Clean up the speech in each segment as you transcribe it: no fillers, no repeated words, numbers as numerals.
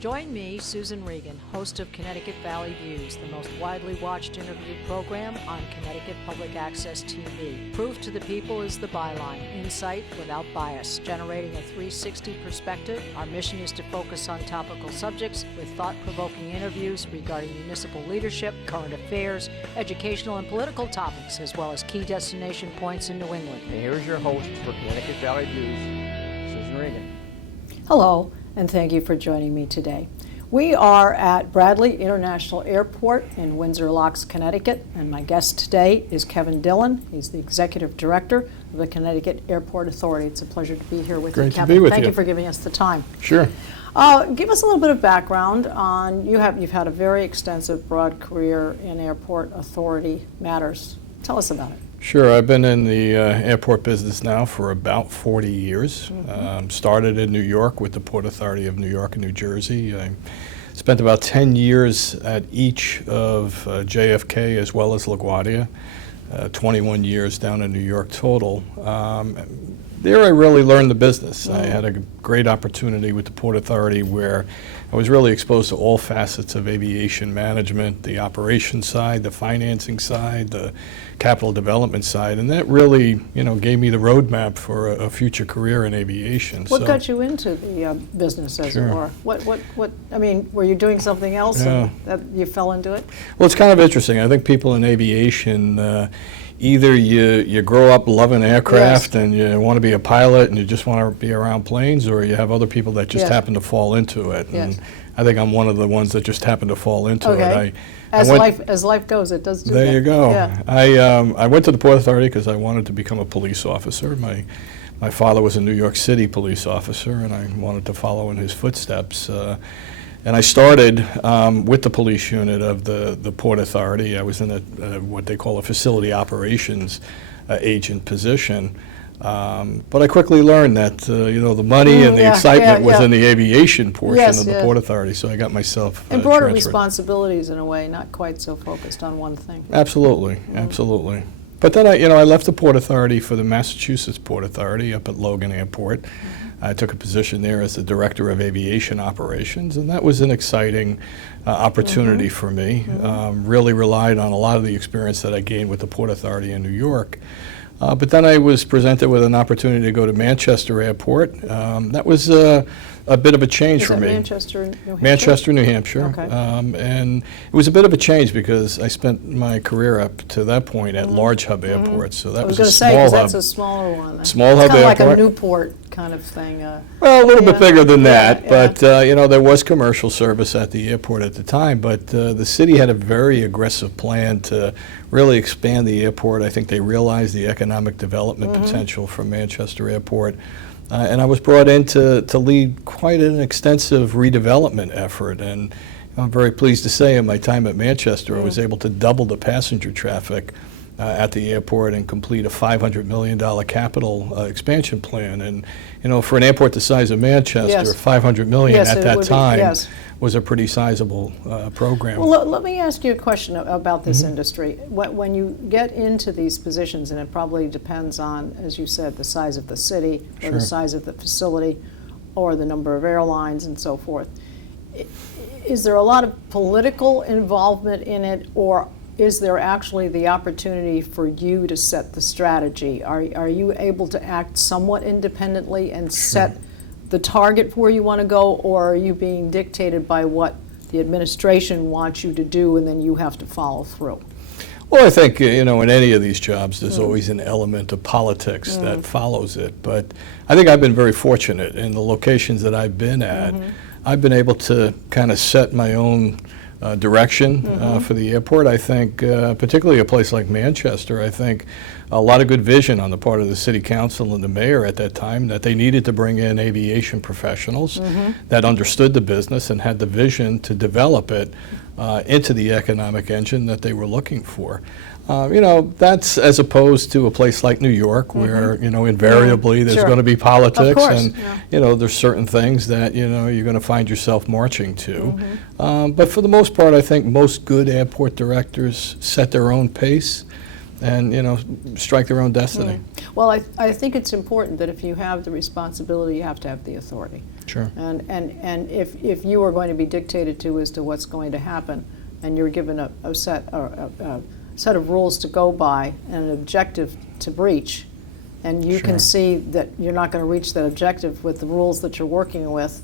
Join me, Susan Regan, host of Connecticut Valley Views, the most widely watched interview program on Connecticut Public Access TV. Proof to the people is the byline. Insight without bias, generating a 360 perspective. Our mission is to focus on topical subjects with thought-provoking interviews regarding municipal leadership, current affairs, educational and political topics, as well as key destination points in New England. And here's your host for Connecticut Valley Views, Susan Regan. Hello, and thank you for joining me today. We are at Bradley International Airport in Windsor Locks, Connecticut, and my guest today is Kevin Dillon. He's the Executive Director of the Connecticut Airport Authority. It's a pleasure to be here with you, Kevin. Great to be with you. Thank you for giving us the time. Sure. Give us a little bit of background on, you've had a very extensive, broad career in airport authority matters. Tell us about it. Sure. I've been in the airport business now for about 40 years. Started in New York with the Port Authority of New York and New Jersey. I spent about 10 years at each of JFK as well as LaGuardia, 21 years down in New York total. There I really learned the business. I had a great opportunity with the Port Authority where I was really exposed to all facets of aviation management, the operations side, the financing side, the capital development side, and that really, gave me the roadmap for a future career in aviation. What got you into the business, as it were? Were you doing something else and that you fell into it? Well, it's kind of interesting. I think people in aviation, either you grow up loving aircraft and you want to be a pilot and you just want to be around planes, or you have other people that just happen to fall into it. And I think I'm one of the ones that just happened to fall into it. As life goes, it does do that. There you go. Yeah. I went to the Port Authority because I wanted to become a police officer. My father was a New York City police officer, and I wanted to follow in his footsteps. And I started with the police unit of the Port Authority. I was in what they call a facility operations agent position. But I quickly learned that the money and the excitement was in the aviation portion of the Port Authority, so I got myself and broader transferred. Responsibilities in a way, not quite so focused on one thing. Absolutely, absolutely. But then I left the Port Authority for the Massachusetts Port Authority up at Logan Airport. I took a position there as the Director of Aviation Operations, and that was an exciting opportunity for me. Really relied on a lot of the experience that I gained with the Port Authority in New York. But then I was presented with an opportunity to go to Manchester Airport. That was a bit of a change for me. Manchester, New Hampshire? Manchester, New Hampshire. Okay. And it was a bit of a change because I spent my career up to that point at large hub airports. So that was a small hub. That's a smaller one. Small hub airport. Kind of like a Newport kind of thing. Well, a little bit bigger than that, but there was commercial service at the airport at the time, but the city had a very aggressive plan to really expand the airport. I think they realized the economic development potential from Manchester Airport, and I was brought in to lead quite an extensive redevelopment effort, and I'm very pleased to say in my time at Manchester I was able to double the passenger traffic at the airport and complete a $500 million capital expansion plan. And for an airport the size of Manchester, $500 million at that time was a pretty sizable program. Well, let me ask you a question about this industry. When you get into these positions, and it probably depends on, as you said, the size of the city or the size of the facility or the number of airlines and so forth, is there a lot of political involvement in it, or is there actually the opportunity for you to set the strategy? Are you able to act somewhat independently and set the target for where you want to go, or are you being dictated by what the administration wants you to do and then you have to follow through? Well, I think, in any of these jobs, there's always an element of politics that follows it. But I think I've been very fortunate in the locations that I've been at. I've been able to kind of set my own direction for the airport. I think, particularly a place like Manchester, I think a lot of good vision on the part of the city council and the mayor at that time that they needed to bring in aviation professionals that understood the business and had the vision to develop it into the economic engine that they were looking for. That's as opposed to a place like New York where, invariably there's going to be politics and, there's certain things that, you're going to find yourself marching to. But for the most part, I think most good airport directors set their own pace and, strike their own destiny. Well, I think it's important that if you have the responsibility, you have to have the authority. Sure. And if you are going to be dictated to as to what's going to happen, and you're given a set of rules to go by and an objective to breach, and you can see that you're not going to reach that objective with the rules that you're working with,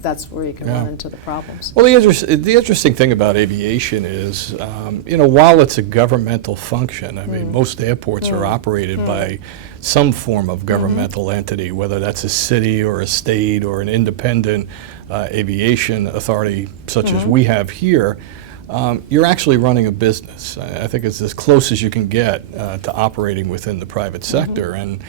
that's where you can run into the problems. Well, the interesting thing about aviation is, while it's a governmental function, I mean, most airports are operated by some form of governmental entity, whether that's a city or a state or an independent aviation authority such as we have here. You're actually running a business. I think it's as close as you can get to operating within the private sector. And,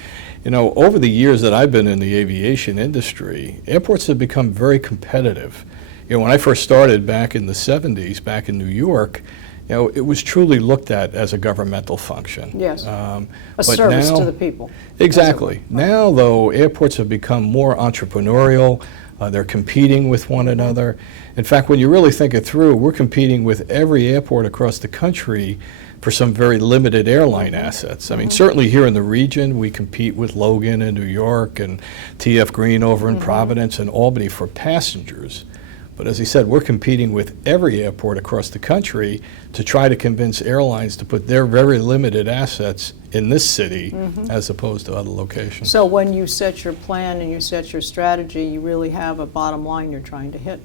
over the years that I've been in the aviation industry, airports have become very competitive. When I first started back in the 70s, back in New York, it was truly looked at as a governmental function. Yes, a service to the people. Exactly. Now, though, airports have become more entrepreneurial. They're competing with one another. In fact, when you really think it through, we're competing with every airport across the country for some very limited airline assets. I mean, certainly here in the region, we compete with Logan in New York and TF Green over in Providence and Albany for passengers. But as he said, we're competing with every airport across the country to try to convince airlines to put their very limited assets in this city as opposed to other locations. So when you set your plan and you set your strategy, you really have a bottom line you're trying to hit.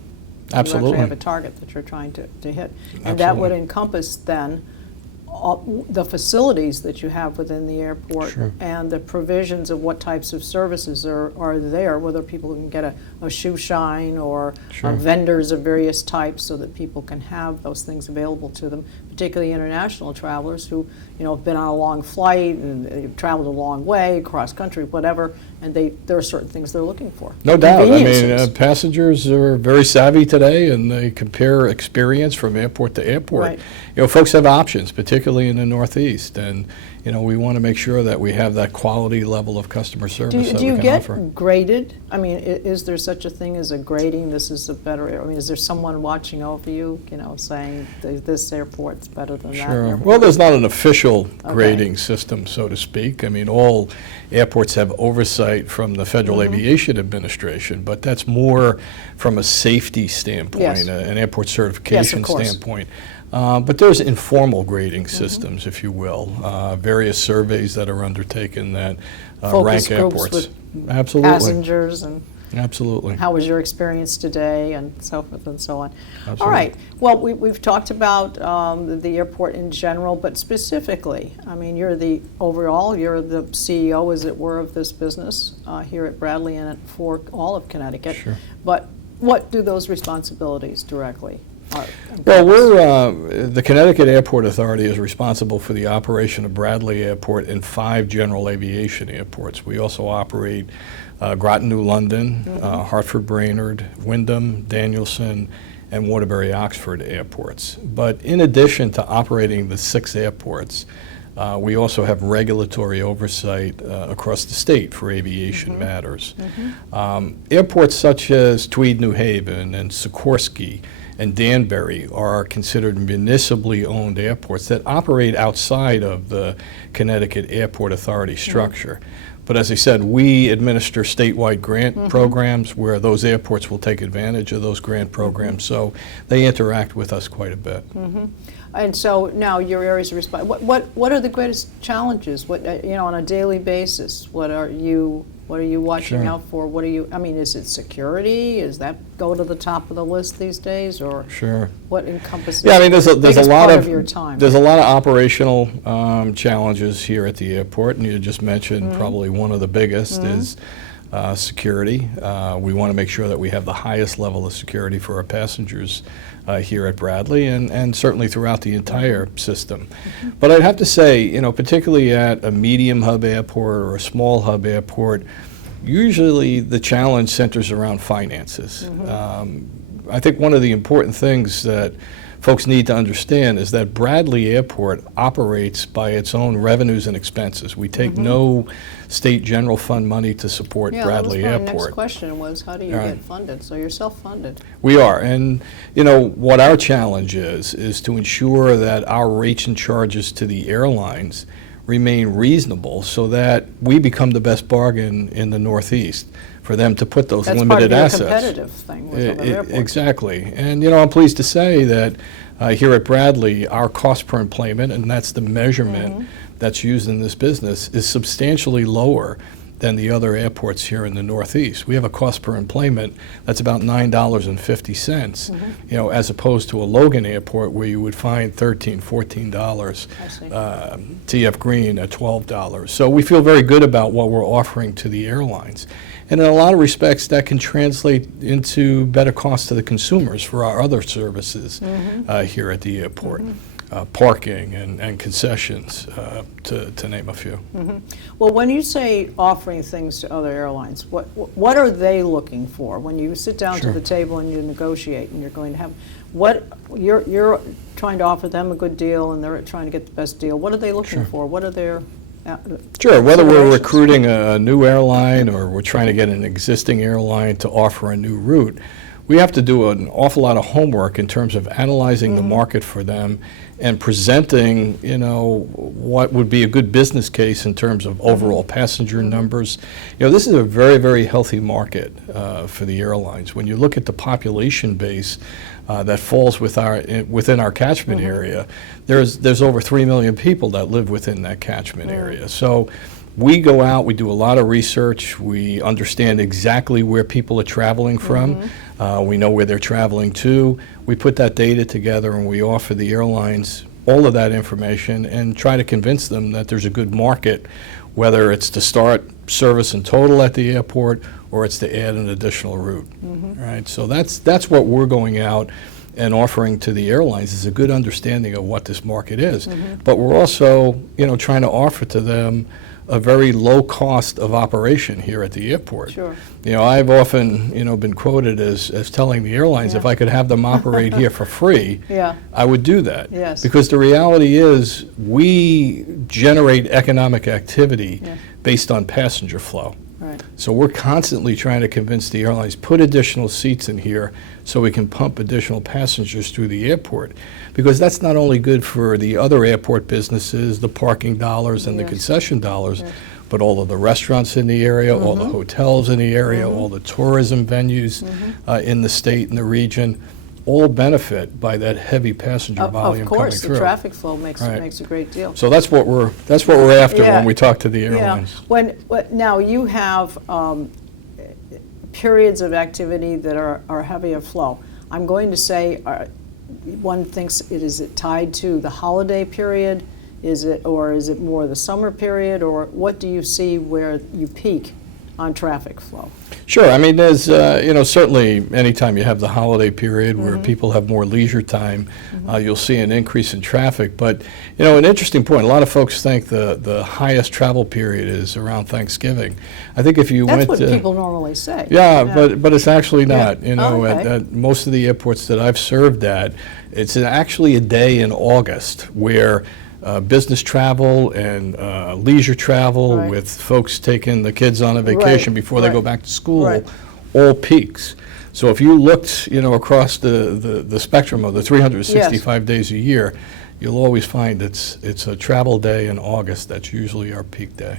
Absolutely. You actually have a target that you're trying to hit. And that would encompass then the facilities that you have within the airport and the provisions of what types of services are there, whether people can get a shoe shine or vendors of various types so that people can have those things available to them, particularly international travelers who have been on a long flight and they've traveled a long way, cross country, whatever, and there are certain things they're looking for. No doubt. I mean, passengers are very savvy today and they compare experience from airport to airport. Right. Folks have options, particularly in the Northeast, and we want to make sure that we have that quality level of customer service that we can offer. Do you get graded? I mean, is there such a thing as a grading? This is a better. I mean, is there someone watching over you, saying this airport's better than that airport? Well, there's not an official grading system, so to speak. I mean, all airports have oversight from the Federal Aviation Administration, but that's more from a safety standpoint, an airport certification standpoint. But there's informal grading systems, if you will, various surveys that are undertaken that rank airports. With absolutely. Passengers and absolutely. How was your experience today, and so forth and so on. Absolutely. All right. Well, we've talked about the airport in general, but specifically, I mean, you're the CEO, as it were, of this business here at Bradley and for all of Connecticut. Sure. But what do those responsibilities directly? Well, the Connecticut Airport Authority is responsible for the operation of Bradley Airport and 5 general aviation airports. We also operate Groton New London, Hartford Brainard, Windham, Danielson, and Waterbury Oxford airports. But in addition to operating the 6 airports, we also have regulatory oversight across the state for aviation matters. Airports such as Tweed, New Haven, and Sikorsky and Danbury are considered municipally owned airports that operate outside of the Connecticut Airport Authority structure. But as I said, we administer statewide grant programs where those airports will take advantage of those grant programs, so they interact with us quite a bit. And so now your areas of response. What are the greatest challenges? What on a daily basis? What are you watching out for? Is it security? Is that go to the top of the list these days, or what encompasses? Yeah, I mean, there's a lot of your time. There's a lot of operational challenges here at the airport, and you just mentioned probably one of the biggest is security. We want to make sure that we have the highest level of security for our passengers here at Bradley and certainly throughout the entire system. But I'd have to say, particularly at a medium hub airport or a small hub airport, usually the challenge centers around finances. I think one of the important things that folks need to understand is that Bradley Airport operates by its own revenues and expenses. We take no state general fund money to support Bradley Airport. My next question was, how do you get funded? So you're self-funded. We are, and what our challenge is to ensure that our rates and charges to the airlines remain reasonable so that we become the best bargain in the Northeast for them to put those limited assets. That's part of your competitive thing with other airports. Exactly. And, I'm pleased to say that here at Bradley, our cost per employment, and that's the measurement that's used in this business, is substantially lower than the other airports here in the Northeast. We have a cost per employment that's about $9.50, as opposed to a Logan Airport where you would find $13, $14, TF Green at $12. So we feel very good about what we're offering to the airlines. And in a lot of respects, that can translate into better costs to the consumers for our other services here at the airport. Parking and concessions, to name a few. Well, when you say offering things to other airlines, what are they looking for? When you sit down to the table and you negotiate and you're going to have, you're trying to offer them a good deal and they're trying to get the best deal. What are they looking for? What are their Sure, whether we're recruiting a new airline or we're trying to get an existing airline to offer a new route, we have to do an awful lot of homework in terms of analyzing the market for them and presenting, what would be a good business case in terms of overall passenger numbers. This is a very, very healthy market for the airlines. When you look at the population base that falls within our catchment area, there's over 3 million people that live within that catchment area. So we go out, we do a lot of research, we understand exactly where people are traveling from, we know where they're traveling to, we put that data together and we offer the airlines all of that information and try to convince them that there's a good market, whether it's to start service in total at the airport or it's to add an additional route, right? So that's what we're going out and offering to the airlines, is a good understanding of what this market is. But we're also, trying to offer to them a very low cost of operation here at the airport. Sure. I've often, been quoted as telling the airlines if I could have them operate here for free, I would do that. Yes. Because the reality is we generate economic activity based on passenger flow. Right. So we're constantly trying to convince the airlines, put additional seats in here so we can pump additional passengers through the airport. Because that's not only good for the other airport businesses, the parking dollars and the concession dollars, but all of the restaurants in the area, all the hotels in the area, all the tourism venues in the state and the region, all benefit by that heavy passenger volume coming through. Of course, the traffic flow makes a great deal. So that's what we're after when we talk to the airlines. Now you have periods of activity that are heavier flow. I'm going to say one thinks is it tied to the holiday period? Is it more the summer period, or what do you see where you peak on traffic flow? Sure. I mean, there's, certainly anytime you have the holiday period where people have more leisure time, you'll see an increase in traffic. But, an interesting point, a lot of folks think the highest travel period is around Thanksgiving. I think if you That's what people normally say. Yeah, but it's actually not. Okay. At most of the airports that I've served at, it's actually a day in August where business travel and leisure travel with folks taking the kids on a vacation before they go back to school all peaks. So if you looked, across the spectrum of the 365 days a year, you'll always find it's a travel day in August that's usually our peak day.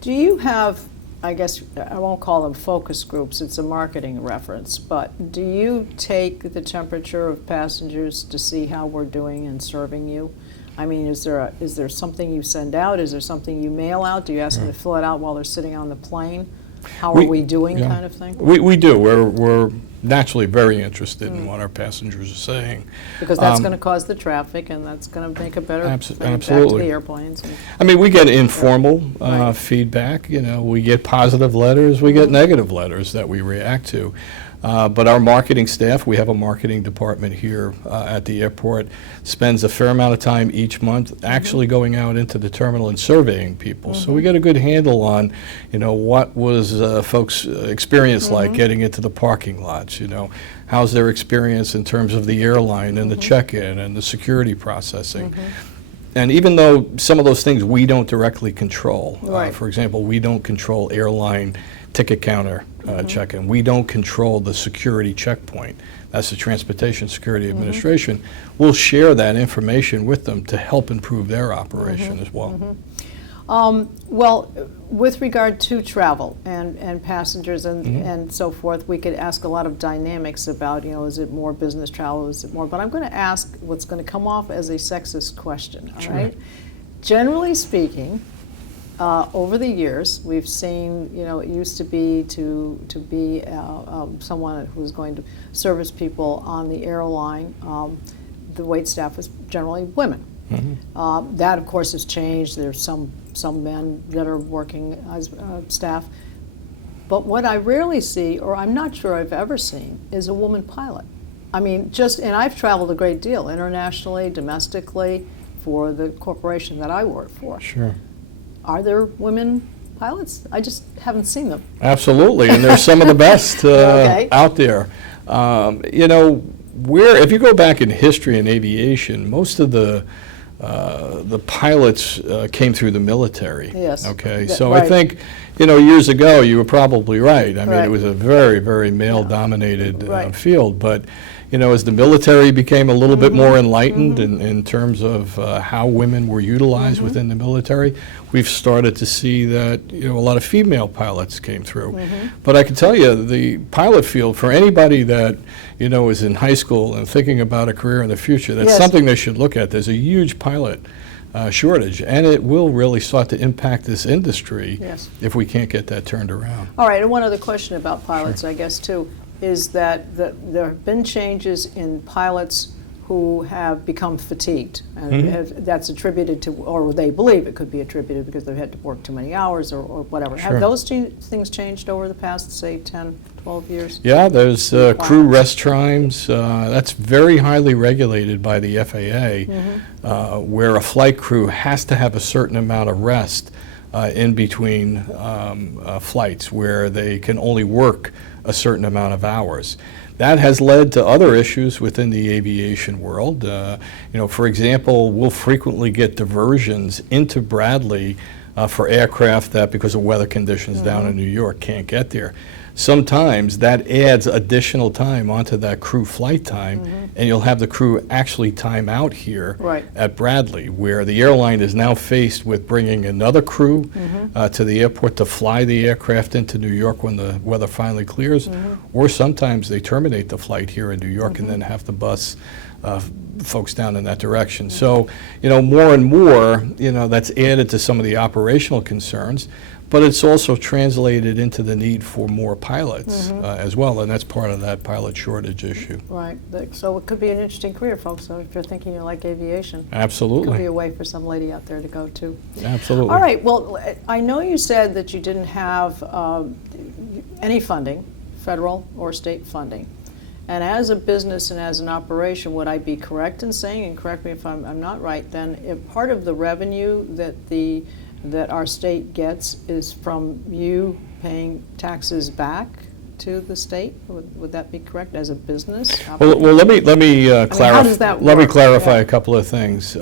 Do you have, I guess I won't call them focus groups, it's a marketing reference, but do you take the temperature of passengers to see how we're doing in serving you? I mean, is there something you send out? Is there something you mail out? Do you ask them to fill it out while they're sitting on the plane? How are we doing, kind of thing? We do. We're naturally very interested in what our passengers are saying. Because that's going to cause the traffic, and that's going to make a better thing back to the airplanes. I mean, we get informal feedback. We get positive letters. We get negative letters that we react to. But our marketing staff, we have a marketing department here at the airport, spends a fair amount of time each month actually going out into the terminal and surveying people. So we get a good handle on, what was folks' experience like getting into the parking lots, how's their experience in terms of the airline and the check-in and the security processing. And even though some of those things we don't directly control, for example, we don't control airline ticket counter check-in. We don't control the security checkpoint. That's the Transportation Security Administration. We'll share that information with them to help improve their operation as well. Well, with regard to travel and passengers and so forth, we could ask a lot of dynamics about, is it more business travel, is it more, but I'm going to ask what's going to come off as a sexist question, all right? Generally speaking, over the years, we've seen, it used to be to be someone who's going to service people on the airline, the wait staff was generally women. That, of course, has changed. There's some men that are working as staff. But what I rarely see, or I'm not sure I've ever seen, is a woman pilot. I mean, and I've traveled a great deal, internationally, domestically, for the corporation that I work for. Sure. Are there women pilots? I just haven't seen them. Absolutely, and there's some of the best Okay. out there. If you go back in history in aviation, most of the pilots came through the military. Yes. Okay, Yeah, so right. I think, years ago, you were probably right. I mean, Right. it was a very, very male-dominated Right. field. But, as the military became a little bit more enlightened in terms of how women were utilized within the military, we've started to see that, a lot of female pilots came through. But I can tell you, the pilot field, for anybody that, is in high school and thinking about a career in the future, that's Yes. something they should look at. There's a huge pilot shortage, and it will really start to impact this industry Yes. if we can't get that turned around. All right, and one other question about pilots, I guess, too, is that there have been changes in pilots who have become fatigued, and that's attributed to, or they believe it could be attributed because they've had to work too many hours or whatever. Sure. Have those things changed over the past, say, 10, 12 years? Yeah, there's crew rest times. That's very highly regulated by the FAA, where a flight crew has to have a certain amount of rest in between flights, where they can only work a certain amount of hours. That has led to other issues within the aviation world. For example, we'll frequently get diversions into Bradley for aircraft that, because of weather conditions down in New York, can't get there. Sometimes that adds additional time onto that crew flight time, and you'll have the crew actually time out here Right. at Bradley, where the airline is now faced with bringing another crew to the airport to fly the aircraft into New York when the weather finally clears, or sometimes they terminate the flight here in New York and then have to bus folks down in that direction. So, more and more, that's added to some of the operational concerns, but it's also translated into the need for more pilots as well, and that's part of that pilot shortage issue. Right, so it could be an interesting career, folks, so if you're thinking you like aviation. Could be Absolutely. a way for some lady out there to go to. Absolutely. All right, well, I know you said that you didn't have any funding, federal or state funding. And as a business and as an operation, would I be correct in saying, and correct me if I'm not right, then if part of the revenue that our state gets is from you paying taxes back to the state? Would that be correct as a business? Well, let me how does that let me work? clarify Yeah. a couple of things.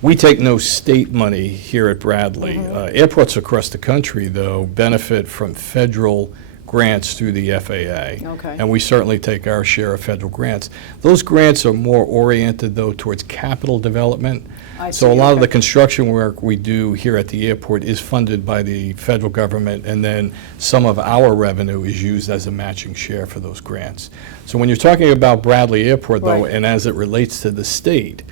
We take no state money here at Bradley. Airports across the country, though, benefit from federal grants through the FAA. Okay. And we certainly take our share of federal grants. Those grants are more oriented, though, towards capital development. I So see, a lot of okay. the construction work we do here at the airport is funded by the federal government, and then some of our revenue is used as a matching share for those grants. So when you're talking about Bradley Airport, though, Right. and as it relates to the state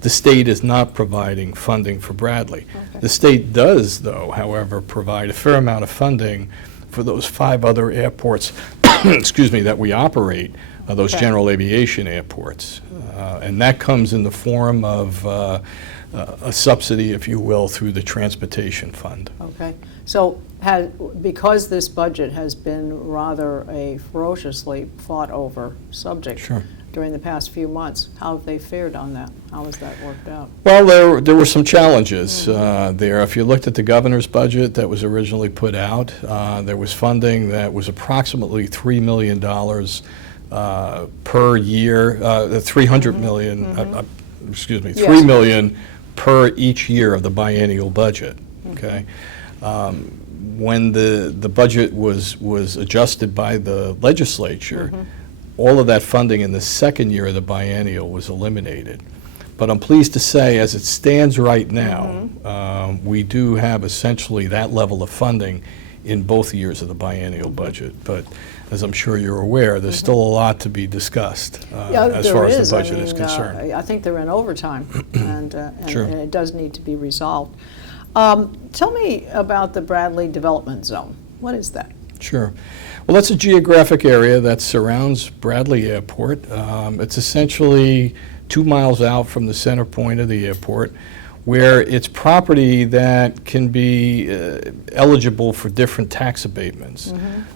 is not providing funding for Bradley. Okay. The state does, though, however, provide a fair amount of funding for those 5 other airports, excuse me, that we operate, those Okay. general aviation airports. And that comes in the form of a subsidy, if you will, through the transportation fund. Okay, so because this budget has been rather a ferociously fought-over subject Sure. during the past few months, how have they fared on that? How has that worked out? Well, there were some challenges there. If you looked at the governor's budget that was originally put out, there was funding that was approximately $3 million per year, $300 million, excuse me, Yes. $3 million per each year of the biennial budget, okay? When the budget was adjusted by the legislature, all of that funding in the second year of the biennial was eliminated. But I'm pleased to say, as it stands right now, we do have essentially that level of funding in both years of the biennial budget. But as I'm sure you're aware, there's still a lot to be discussed as far as the budget is concerned. I think they're in overtime, and Sure. and it does need to be resolved. Tell me about the Bradley Development Zone. What is that? Sure. Well, that's a geographic area that surrounds Bradley Airport. It's essentially 2 miles out from the center point of the airport, where it's property that can be eligible for different tax abatements.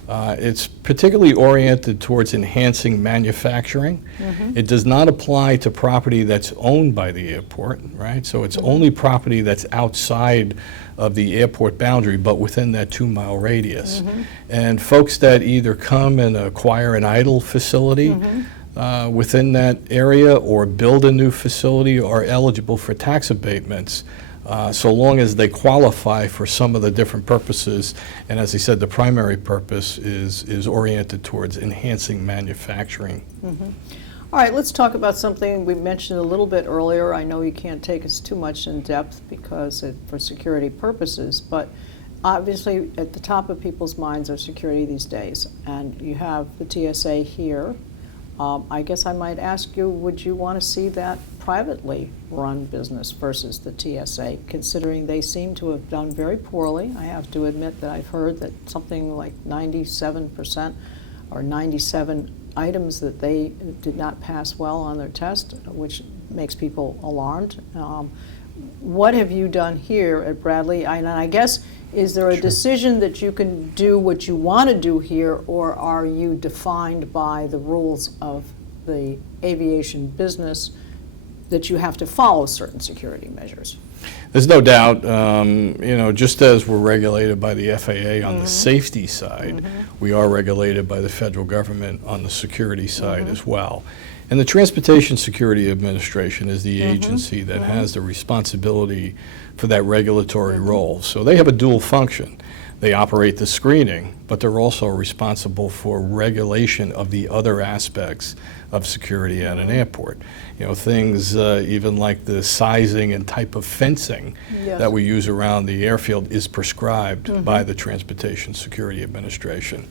It's particularly oriented towards enhancing manufacturing. It does not apply to property that's owned by the airport, right? So it's only property that's outside of the airport boundary, but within that 2-mile radius. And folks that either come and acquire an idle facility within that area or build a new facility are eligible for tax abatements, so long as they qualify for some of the different purposes. And as I said, the primary purpose is oriented towards enhancing manufacturing. All right, let's talk about something we mentioned a little bit earlier. I know you can't take us too much in depth because for security purposes, but obviously at the top of people's minds are security these days. And you have the TSA here. I guess I might ask you, would you want to see that privately run business versus the TSA, considering they seem to have done very poorly? I have to admit that I've heard that something like 97% or 97 items that they did not pass well on their test, which makes people alarmed. What have you done here at Bradley? And I guess, is there a decision that you can do what you want to do here, or are you defined by the rules of the aviation business that you have to follow certain security measures? There's no doubt, just as we're regulated by the FAA on the safety side, we are regulated by the federal government on the security side as well. And the Transportation Security Administration is the agency that has the responsibility for that regulatory role. So they have a dual function. They operate the screening, but they're also responsible for regulation of the other aspects of security at an airport. Things even like the sizing and type of fencing that we use around the airfield is prescribed by the Transportation Security Administration.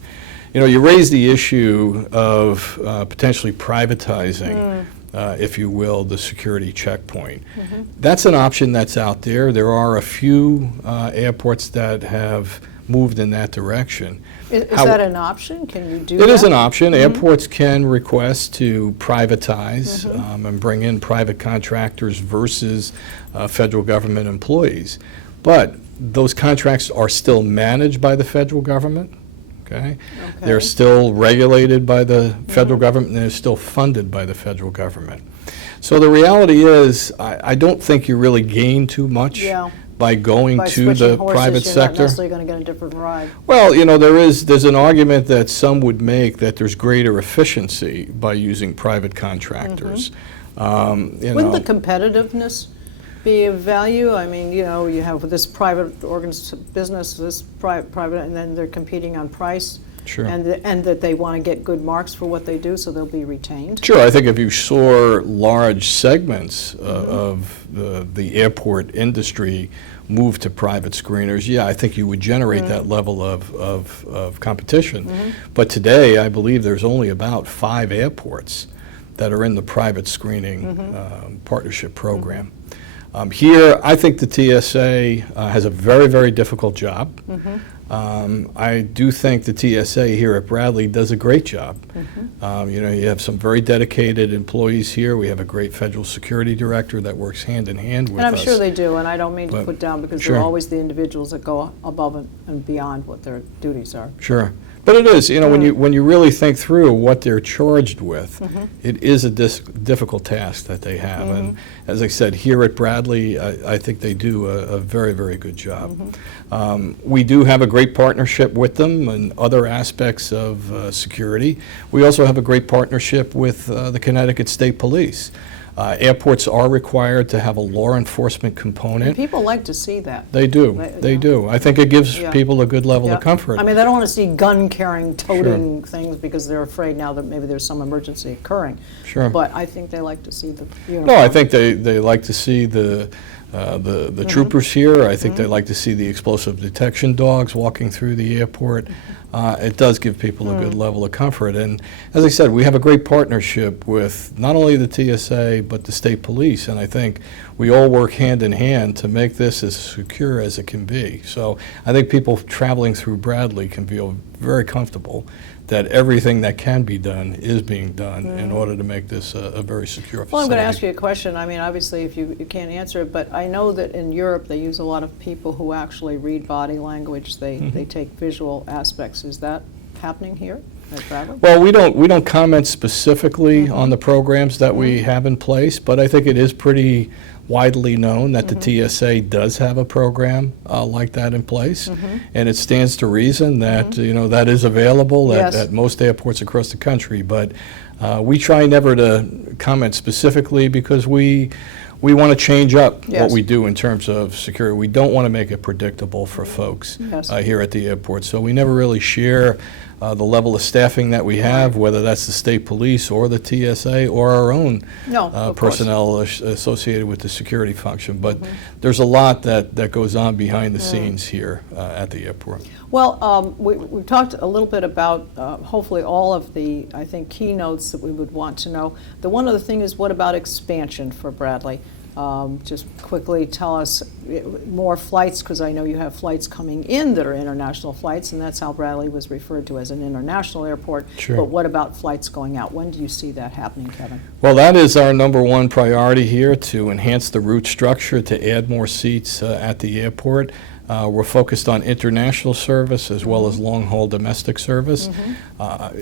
You raise the issue of potentially privatizing, if you will, the security checkpoint. That's an option that's out there. There are a few airports that have moved in that direction. Is that an option? Can you do that? It is an option. Airports can request to privatize and bring in private contractors versus federal government employees. But those contracts are still managed by the federal government. Okay. They're still regulated by the federal government, and they're still funded by the federal government. So the reality is, I don't think you really gain too much by going to the private sector. You're not necessarily going to get a different ride. Well, there's an argument that some would make that there's greater efficiency by using private contractors. Wouldn't the competitiveness be of value? I mean, you have this private business, this private, and then they're competing on price. Sure. And that they want to get good marks for what they do, so they'll be retained. Sure. I think if you saw large segments of the airport industry move to private screeners, I think you would generate that level of competition. But today, I believe there's only about 5 airports that are in the private screening partnership program. Here, I think the TSA has a very, very difficult job. I do think the TSA here at Bradley does a great job. You have some very dedicated employees here. We have a great federal security director that works hand in hand with us. And I'm sure they do, and I don't mean to put down, because they're always the individuals that go above and beyond what their duties are. Sure. But it is, when you really think through what they're charged with, it is a difficult task that they have. And as I said, here at Bradley, I think they do a very, very good job. We do have a great partnership with them in other aspects of security. We also have a great partnership with the Connecticut State Police. Airports are required to have a law enforcement And component. people like to see that. They do. They do. I think it gives Yeah. people a good level Yeah. of comfort. I mean, they don't want to see gun-carrying, toting things because they're afraid now that maybe there's some emergency occurring. Sure. But I think they like to see the uniform. No, I think they like to see the troopers here. I think they like to see the explosive detection dogs walking through the airport. It does give people a good level of comfort. And as I said, we have a great partnership with not only the TSA, but the state police. And I think we all work hand in hand to make this as secure as it can be. So I think people traveling through Bradley can feel very comfortable that everything that can be done is being done in order to make this a very secure facility. Well, I'm going to ask you a question. I mean, obviously, if you can't answer it, but I know that in Europe they use a lot of people who actually read body language. They take visual aspects. Is that happening here at Bradley? Well, we don't comment specifically on the programs that we have in place, but I think it is pretty widely known that the TSA does have a program like that in place, and it stands to reason that that is available at most airports across the country. But we try never to comment specifically because we want to change up what we do in terms of security. We don't want to make it predictable for folks here at the airport, so we never really share the level of staffing that we have, whether that's the state police or the TSA or our own personnel associated with the security function. But there's a lot that goes on behind the scenes here at the airport. Well, we've talked a little bit about hopefully all of the, I think, keynotes that we would want to know. The one other thing is, what about expansion for Bradley? Just quickly tell us more flights, because I know you have flights coming in that are international flights, and that's how Bradley was referred to as an international airport. Sure. But what about flights going out? When do you see that happening, Kevin? Well, that is our #1 priority here, to enhance the route structure, to add more seats at the airport. We're focused on international service as well as long-haul domestic service.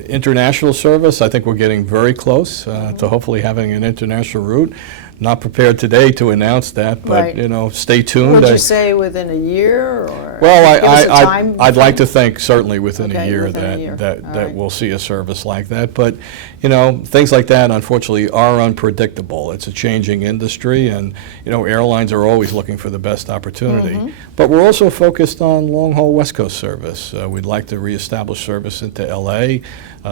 International service, I think we're getting very close to hopefully having an international route. Not prepared today to announce that, but stay tuned. Would you say within a year, or well, I'd like to think certainly within a year that right. we'll see a service like that. But things like that, unfortunately, are unpredictable. It's a changing industry, and airlines are always looking for the best opportunity. But we're also focused on long-haul West Coast service. We'd like to reestablish service into LA.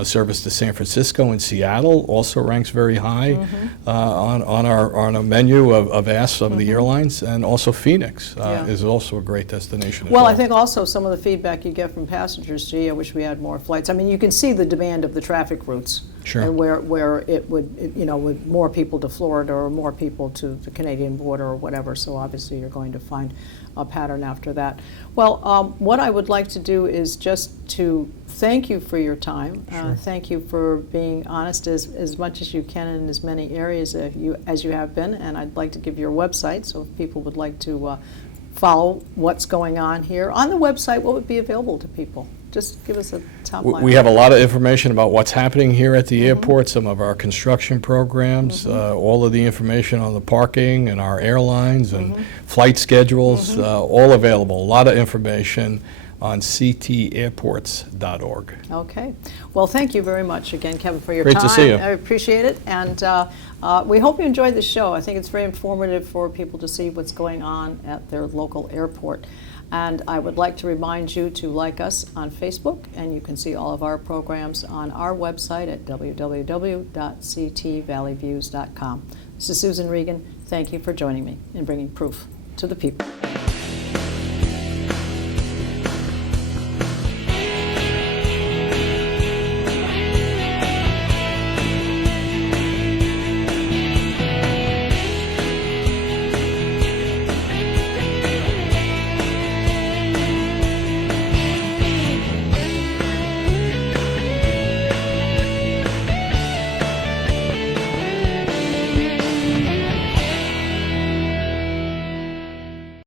Service to San Francisco and Seattle also ranks very high on our menu of asks of the airlines, and also Phoenix is also a great destination as well. Well, I think also some of the feedback you get from passengers, gee, I wish we had more flights. I mean, you can see the demand of the traffic routes. Sure. And where it would, with more people to Florida or more people to the Canadian border or whatever, so obviously you're going to find a pattern after that. Well, what I would like to do is just to thank you for your time. Sure. Thank you for being honest as much as you can in as many areas as you have been, and I'd like to give your website, so if people would like to follow what's going on here. On the website, what would be available to people? Just give us a top line. We have a lot of information about what's happening here at the airport, some of our construction programs, all of the information on the parking and our airlines and flight schedules, all available. A lot of information on ctairports.org. Okay. Well, thank you very much again, Kevin, for your Great time. to see you. I appreciate it. And we hope you enjoyed the show. I think it's very informative for people to see what's going on at their local airport. And I would like to remind you to like us on Facebook, and you can see all of our programs on our website at www.ctvalleyviews.com. This is Susan Regan. Thank you for joining me in bringing proof to the people.